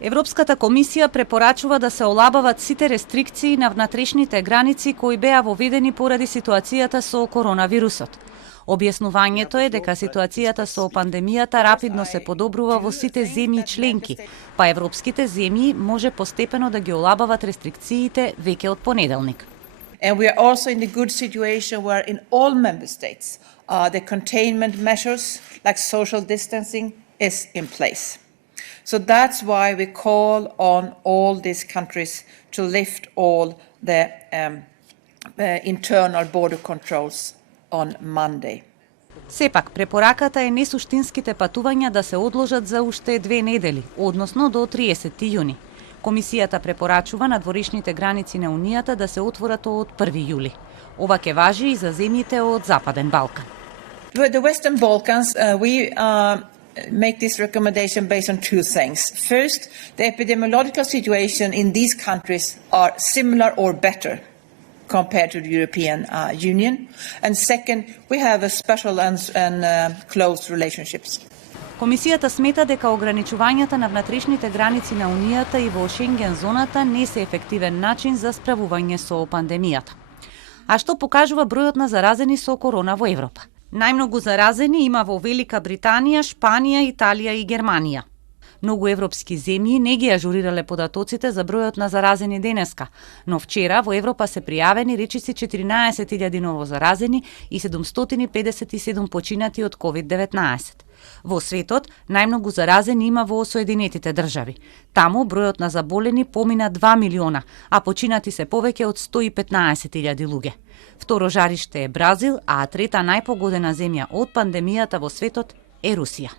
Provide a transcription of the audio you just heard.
Европската комисија препорачува да се олабават сите рестрикции на внатрешните граници кои беа воведени поради ситуацијата со коронавирусот. Објаснувањето е дека ситуацијата со пандемијата рапидно се подобрува во сите земји членки, па европските земји може постепено да ги олабават рестрикциите веќе од понеделник. And we are also in the good situation where in all member states the containment measures like social distancing is in place. So that's why we call on all these countries to lift all the internal border controls on Monday. Сепак, препораката е несуштинските патувања да се одложат за уште 2 недели, односно до 30 јуни. Комисијата препорачува надворешните граници на Унијата да се отворат од 1 јули. Ова ќе важи и за земјите од Западен Балкан. With the Western Balkans, we make this recommendation based on two things. First, the epidemiological situation in these countries are similar or better compared to the European Union. And second, we have a special and close relationships. Комисијата смета дека ограничувањата на внатрешните граници на Унијата и во Шенген зоната не се ефективен начин за справување со пандемијата. А што покажува бројот на заразени со корона во Европа? Најмногу заразени има во Велика Британија, Шпанија, Италија и Германија. Многу европски земји не ги ажурирале податоците за бројот на заразени денеска, но вчера во Европа се пријавени речиси 14.000 ново заразени и 757 починати од COVID-19. Во светот, најмногу заразени има во Соединетите држави. Таму бројот на заболени помина 2 милиона, а починати се повеќе од 115.000 луѓе. Второ жариште е Бразил, а трета најпогодена земја од пандемијата во светот е Русија.